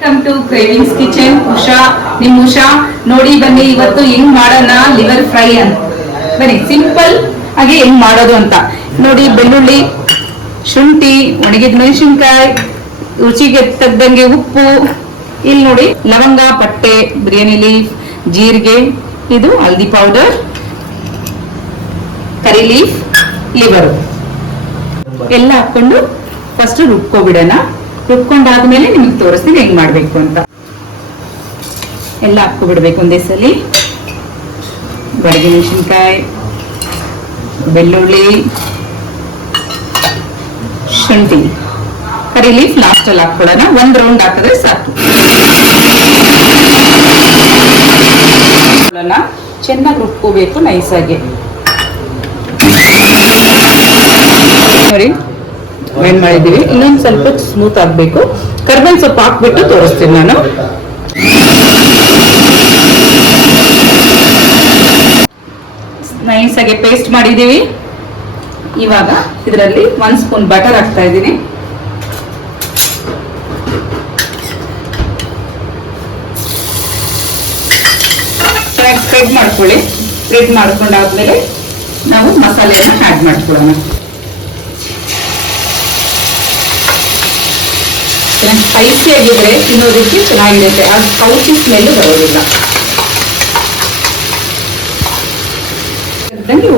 Welcome to cravings kitchen. Usha ನೋಡಿ ಬನ್ನಿ, ಇವತ್ತು ಹೆಂಗ್ ಮಾಡೋಣ ಲಿವರ್ ಫ್ರೈ ಅಂತ. ಬನ್ನಿ ಸಿಂಪಲ್ ಆಗಿ ಹೆಂಗ್ ಮಾಡೋದು ಅಂತ ನೋಡಿ. ಬೆಳ್ಳುಳ್ಳಿ, ಶುಂಠಿ, ಒಣಗಿದ ಮೆಣಸಿನ್ಕಾಯಿ, ರುಚಿಗೆ ತಕ್ಕಂಗೆ ಉಪ್ಪು, ಇಲ್ಲಿ ನೋಡಿ ಲವಂಗ, ಪಟ್ಟೆ, ಬಿರಿಯಾನಿ ಲೀಫ್, ಜೀರಿಗೆ, ಇದು ಹಲ್ದಿ ಪೌಡರ್, ಕರಿ ಲೀಫ್, ಲಿವರ್ ಎಲ್ಲ ಹಾಕೊಂಡು ಫಸ್ಟ್ ರುಬ್ಕೊಬಿಡೋಣ. ರುಬ್ಕೊಂಡಾದ್ಮೇಲೆ ನಿಮಗೆ ತೋರಿಸ್ತೀನಿ ಹೆಂಗ್ ಮಾಡ್ಬೇಕು ಅಂತ. ಎಲ್ಲ ಹಾಕ್ಕೊಬಿಡ್ಬೇಕು ಒಂದೇ ಸಲಿ. ಒಣಗಿದ ಮೆಣಸಿನ್ಕಾಯಿ, ಬೆಳ್ಳುಳ್ಳಿ, ಶುಂಠಿ, ಕರಿ ಲೀಫ್ ಲಾಸ್ಟ್ ಅಲ್ಲಿ ಹಾಕೊಳ್ಳೋಣ. ಒಂದ್ ರೌಂಡ್ ಹಾಕಿದ್ರೆ ಸಾಕು. ಚೆನ್ನಾಗಿ ರುಬ್ಕೋಬೇಕು ನೈಸಾಗಿ. ನೋಡಿ ಏನ್ ಮಾಡಿದೀವಿ, ಇನ್ನೊಂದ್ ಸ್ವಲ್ಪ ಸ್ಮೂತ್ ಆಗ್ಬೇಕು. ಕರ್ಬೇವಿನ ಸೊಪ್ಪು ಹಾಕ್ಬಿಟ್ಟು ತೋರಿಸ್ತೀನಿ ನಾನು. ನೈಸಾಗಿ ಪೇಸ್ಟ್ ಮಾಡಿದೀವಿ. ಇವಾಗ ಇದರಲ್ಲಿ 1 ಸ್ಪೂನ್ ಬಟರ್ ಹಾಕ್ತಾ ಇದ್ದೀನಿ. ಚೆನ್ನಾಗಿ ಸ್ಪ್ರೆಡ್ ಮಾಡ್ಕೊಳ್ಳಿ. ಸ್ಪ್ರೆಡ್ ಮಾಡ್ಕೊಂಡಾದ್ಮೇಲೆ ನಾವು ಮಸಾಲೆಯನ್ನ ಆಡ್ ಮಾಡ್ಕೊಳ್ಳೋಣ. ಸ್ಪೈಸಿ ಆಗಿದ್ರೆ ತಿನ್ನೋದಕ್ಕೆ ಚೆನ್ನಾಗಿರುತ್ತೆ, ಅದು ಸ್ಪೈಸಿ ಸ್ಮೆಲ್ ಬರೋದಿಲ್ಲ.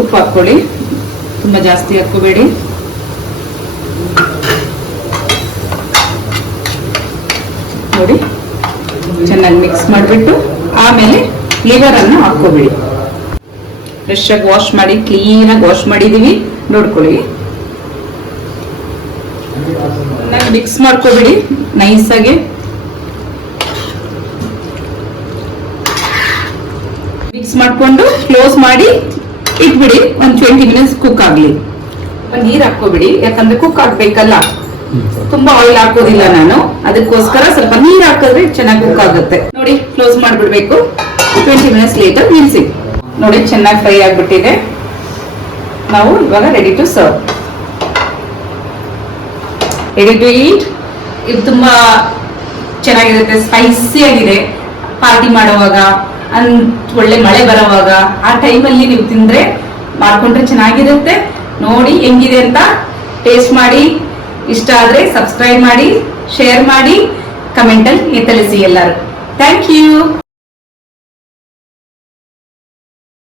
ಉಪ್ಪು ಹಾಕೊಳ್ಳಿ, ತುಂಬಾ ಜಾಸ್ತಿ ಹಾಕೋಬೇಡಿ. ನೋಡಿ ಚೆನ್ನಾಗಿ ಮಿಕ್ಸ್ ಮಾಡಿಬಿಟ್ಟು ಆಮೇಲೆ ಲಿವರ್ ಅನ್ನು ಹಾಕೋಬೇಡಿ. ಫ್ರೆಶ್ ಆಗಿ ವಾಶ್ ಮಾಡಿ, ಕ್ಲೀನ್ ಆಗಿ ವಾಶ್ ಮಾಡಿದೀವಿ, ನೋಡ್ಕೊಳ್ಳಿ. ಮಿಕ್ಸ್ ಮಾಡ್ಕೋಬಿಡಿ ನೈಸಾಗಿ. ಮಿಕ್ಸ್ ಮಾಡ್ಕೊಂಡು ಕ್ಲೋಸ್ ಮಾಡಿ ಇಟ್ಬಿಡಿ. ಒಂದು 20 ಮಿನಿಟ್ಸ್ ಕುಕ್ ಆಗ್ಲಿ. ನೀರ್ ಹಾಕೋಬಿಡಿ, ಯಾಕಂದ್ರೆ ಕುಕ್ ಆಗ್ಬೇಕಲ್ಲ. ತುಂಬಾ ಆಯಿಲ್ ಹಾಕೋದಿಲ್ಲ ನಾನು, ಅದಕ್ಕೋಸ್ಕರ ಸ್ವಲ್ಪ ನೀರ್ ಹಾಕಿದ್ರೆ ಚೆನ್ನಾಗಿ ಕುಕ್ ಆಗುತ್ತೆ. ನೋಡಿ ಕ್ಲೋಸ್ ಮಾಡ್ಬಿಡ್ಬೇಕು. 20 ಮಿನಿಟ್ಸ್ ಲೇಟರ್ ನಿಲ್ಸಿ. ನೋಡಿ ಚೆನ್ನಾಗಿ ಫ್ರೈ ಆಗ್ಬಿಟ್ಟಿದೆ. ನಾವು ಇವಾಗ ready to serve, ready to eat. ಇದು ತುಂಬಾ ಚೆನ್ನಾಗಿರುತ್ತೆ, ಸ್ಪೈಸಿ ಆಗಿದೆ. ಪಾರ್ಟಿ ಮಾಡುವಾಗ, ಒಳ್ಳೆ ಮಳೆ ಬರೋವಾಗ ಆ ಟೈಮಲ್ಲಿ ನೀವು ತಿಂದ್ರೆ ಮಾಡ್ಕೊಂಡ್ರೆ ಚೆನ್ನಾಗಿರುತ್ತೆ. ನೋಡಿ ಹೆಂಗಿದೆ ಅಂತ ಟೇಸ್ಟ್ ಮಾಡಿ. ಇಷ್ಟ ಆದ್ರೆ ಸಬ್ಸ್ಕ್ರೈಬ್ ಮಾಡಿ, ಶೇರ್ ಮಾಡಿ, ಕಮೆಂಟಲ್ಲಿ ತಿಳಿಸಿ ಎಲ್ಲರೂ. Thank you.